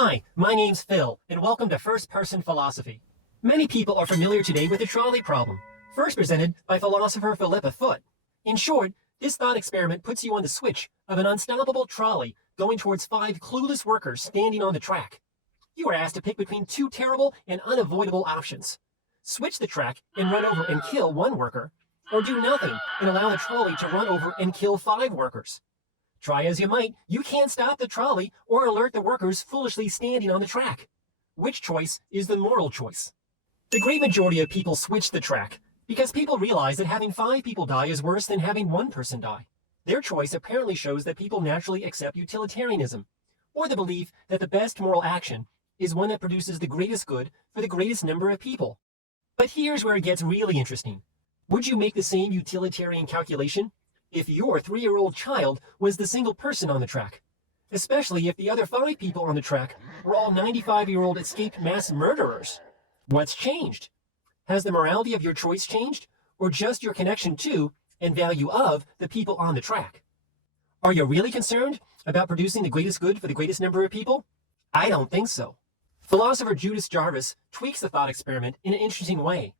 Hi, my name's Phil, and welcome to First Person Philosophy. Many people are familiar today with the trolley problem, first presented by philosopher Phillipa. In short, this thought experiment puts you on the switch of an unstoppable trolley going towards 5 clueless workers standing on the track. You are asked to pick between 2 terrible and unavoidable options. Switch the track and run over and kill 1 worker, or do nothing and allow the trolley to run over and kill 5 workers. Try as you might, you can't stop the trolley or alert the workers foolishly standing on the track. Which choice is the moral choice? The great majority of people switch the track because people realize that having 5 people die is worse than having 1 person die. Their choice apparently shows that people naturally accept utilitarianism, or the belief that the best moral action is one that produces the greatest good for the greatest number of people. But here's where it gets really interesting. Would you make the same utilitarian calculation if your 3-year-old child was the single person on the track? Especially if the other 5 people on the track were all 95-year-old escaped mass murderers. What's changed? Has the morality of your choice changed, or just your connection to and value of the people on the track? Are you really concerned about producing the greatest good for the greatest number of people? I don't think so. Philosopher Judith Jarvis tweaks the thought experiment in an interesting way.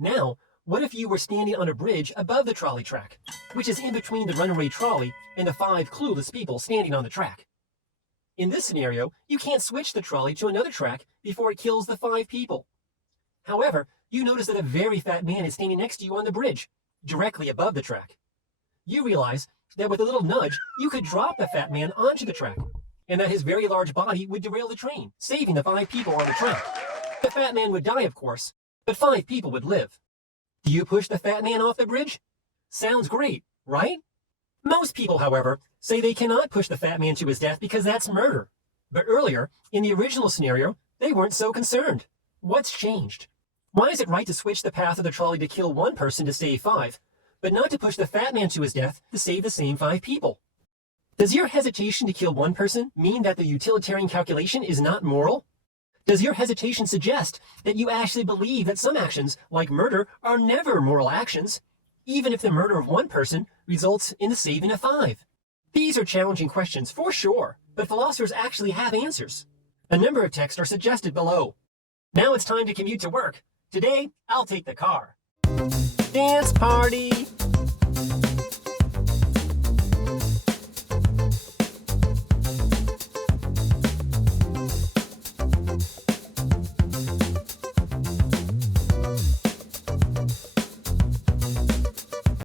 Now, what if you were standing on a bridge above the trolley track, which is in between the runaway trolley and the 5 clueless people standing on the track? In this scenario, you can't switch the trolley to another track before it kills the 5 people. However, you notice that a very fat man is standing next to you on the bridge, directly above the track. You realize that with a little nudge, you could drop the fat man onto the track, and that his very large body would derail the train, saving the 5 people on the track. The fat man would die, of course, but 5 people would live. Do you push the fat man off the bridge? Sounds great, right? Most people, however, say they cannot push the fat man to his death because that's murder. But earlier, in the original scenario, they weren't so concerned. What's changed? Why is it right to switch the path of the trolley to kill 1 person to save 5, but not to push the fat man to his death to save the same 5 people? Does your hesitation to kill 1 person mean that the utilitarian calculation is not moral? Does your hesitation suggest that you actually believe that some actions, like murder, are never moral actions, even if the murder of 1 person results in the saving of 5? These are challenging questions for sure, but philosophers actually have answers. A number of texts are suggested below. Now it's time to commute to work. Today, I'll take the car. Dance party!